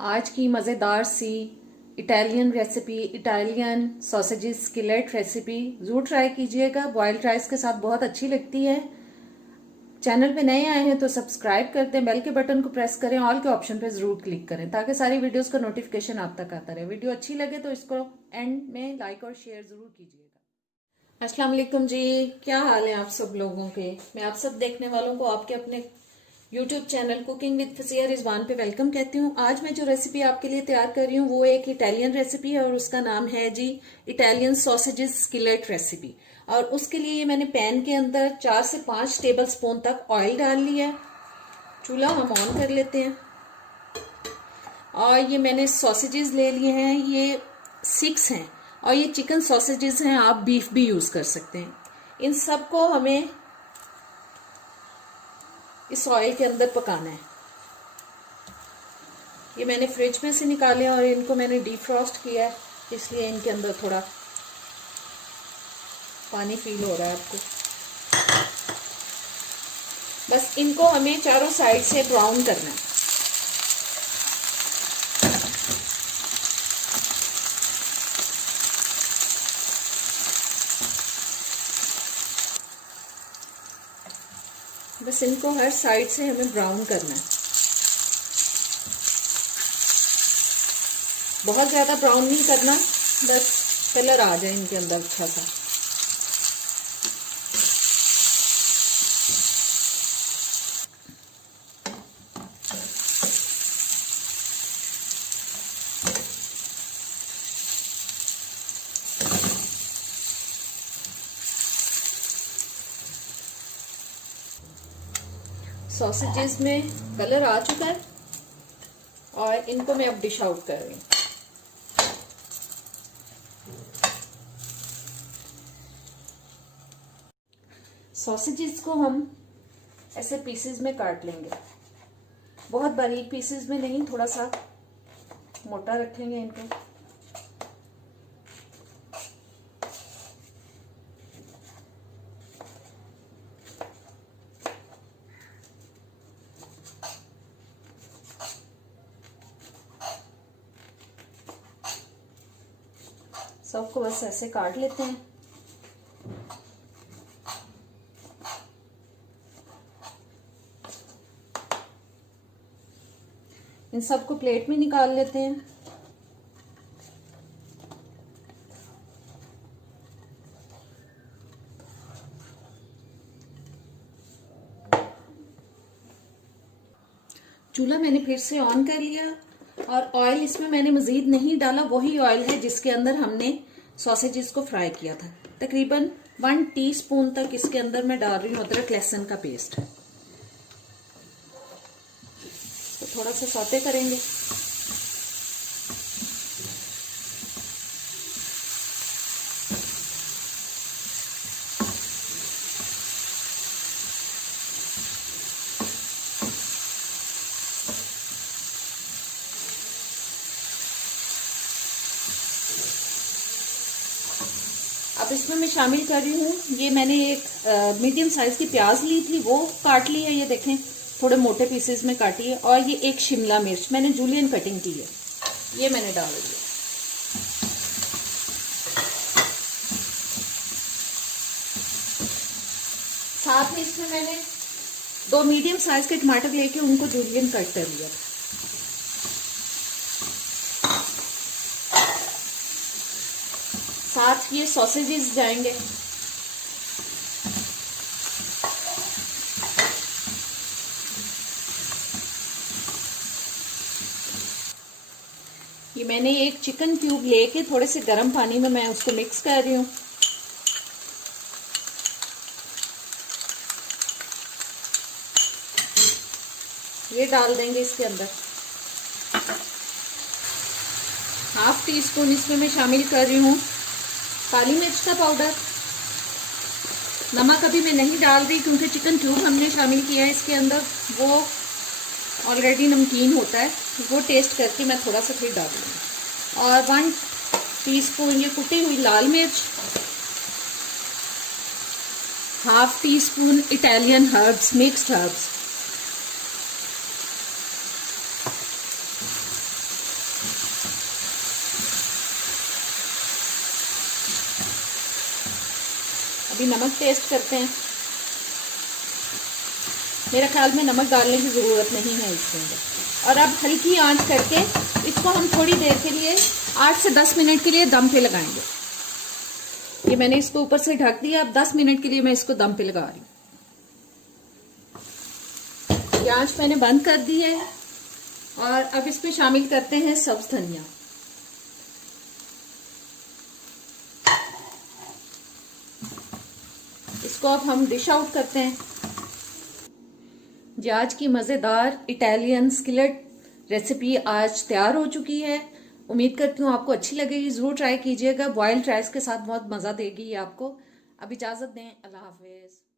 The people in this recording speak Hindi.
आज की मज़ेदार सी Italian recipe, Italian sausages skillet recipe ज़रूर ट्राई कीजिएगा। बॉइल्ड राइस के साथ बहुत अच्छी लगती है। चैनल पे नए आए हैं तो सब्सक्राइब कर दें, बेल के बटन को प्रेस करें, ऑल के ऑप्शन पे ज़रूर क्लिक करें ताकि सारी वीडियोस का नोटिफिकेशन आप तक आता रहे। वीडियो अच्छी लगे तो इसको एंड में लाइक और शेयर ज़रूर कीजिएगा। अस्सलाम वालेकुम जी, क्या हाल है आप सब लोगों के। मैं आप सब देखने वालों को आपके अपने YouTube channel cooking with Fasiya Rizwan पे वेलकम कहती हूँ। आज मैं जो रेसिपी आपके लिए तैयार कर रही हूँ वो एक इटालियन रेसिपी है और उसका नाम है जी इटालियन सॉसेजेस स्किलेट रेसिपी। और उसके लिए ये मैंने पैन के अंदर 4 से 5 टेबल स्पून तक ऑयल डाल लिया है। चूल्हा हम ऑन कर लेते हैं। और ये मैंने सॉसेजेस ले लिए हैं, ये 6 हैं और ये चिकन सॉसेजेस हैं, आप बीफ भी यूज कर सकते हैं। इन सबको हमें इस ऑयल के अंदर पकाना है। ये मैंने फ्रिज में से निकाले और इनको मैंने डीफ्रॉस्ट किया है, इसलिए इनके अंदर थोड़ा पानी फील हो रहा है आपको। बस इनको हमें चारों साइड से ब्राउन करना है। बस इनको हर साइड से हमें ब्राउन करना है। बहुत ज़्यादा ब्राउन नहीं करना, बस कलर आ जाए इनके अंदर अच्छा सा। सॉसेजेस में कलर आ चुका है और इनको मैं अब डिश आउट कर रही हूँ। सॉसेजेस को हम ऐसे पीसेस में काट लेंगे, बहुत बारीक पीसेस में नहीं, थोड़ा सा मोटा रखेंगे इनको। सबको बस ऐसे काट लेते हैं। इन सबको प्लेट में निकाल लेते हैं। चूल्हा मैंने फिर से ऑन कर लिया और ऑयल इसमें मैंने मजीद नहीं डाला, वही ऑयल है जिसके अंदर हमने सॉसेजेस को फ्राई किया था। तकरीबन 1 टीस्पून तक इसके अंदर मैं डाल रही हूँ अदरक लहसुन का पेस्ट। तो थोड़ा सा सौते करेंगे। अब इसमें मैं शामिल कर रही हूँ, ये मैंने एक मीडियम साइज की प्याज ली थी, वो काट ली है, ये देखें थोड़े मोटे पीसेस में काटी है। और ये एक शिमला मिर्च मैंने जूलियन कटिंग की है, ये मैंने डाल दी है। साथ में इसमें मैंने 2 मीडियम साइज के टमाटर लेके उनको जूलियन कट कर लिया। साथ ये सॉसेजेस जाएंगे। ये मैंने एक चिकन क्यूब लेके थोड़े से गर्म पानी में मैं उसको मिक्स कर रही हूँ। ये डाल देंगे इसके अंदर। 1/2 टीस्पून इसमें मैं शामिल कर रही हूँ काली मिर्च का पाउडर। नमक अभी मैं नहीं डाल रही क्योंकि चिकन क्यूब हमने शामिल किया है इसके अंदर, वो ऑलरेडी नमकीन होता है, वो टेस्ट करके मैं थोड़ा सा फिर डाल दूँगी। और 1 टीस्पून ये कुटी हुई लाल मिर्च, 1/2 teaspoon Italian herbs, mixed herbs, अभी नमक टेस्ट करते हैं। मेरे ख्याल में नमक डालने की ज़रूरत नहीं है इसके अंदर। और अब हल्की आंच करके इसको हम थोड़ी देर के लिए 8 से 10 मिनट के लिए दम पे लगाएंगे। ये मैंने इसको ऊपर से ढक दिया। अब 10 मिनट के लिए मैं इसको दम पे लगा रही हूँ। ये आंच मैंने बंद कर दी है और अब इसमें शामिल करते हैं सब्ज धनिया। इसको अब हम डिश आउट करते हैं। जी आज की मज़ेदार इटालियन स्किलेट रेसिपी आज तैयार हो चुकी है। उम्मीद करती हूँ आपको अच्छी लगेगी। ज़रूर ट्राई कीजिएगा। बॉइल्ड राइस के साथ बहुत मज़ा देगी ये आपको। अब इजाज़त दें। अल्लाह हाफिज़।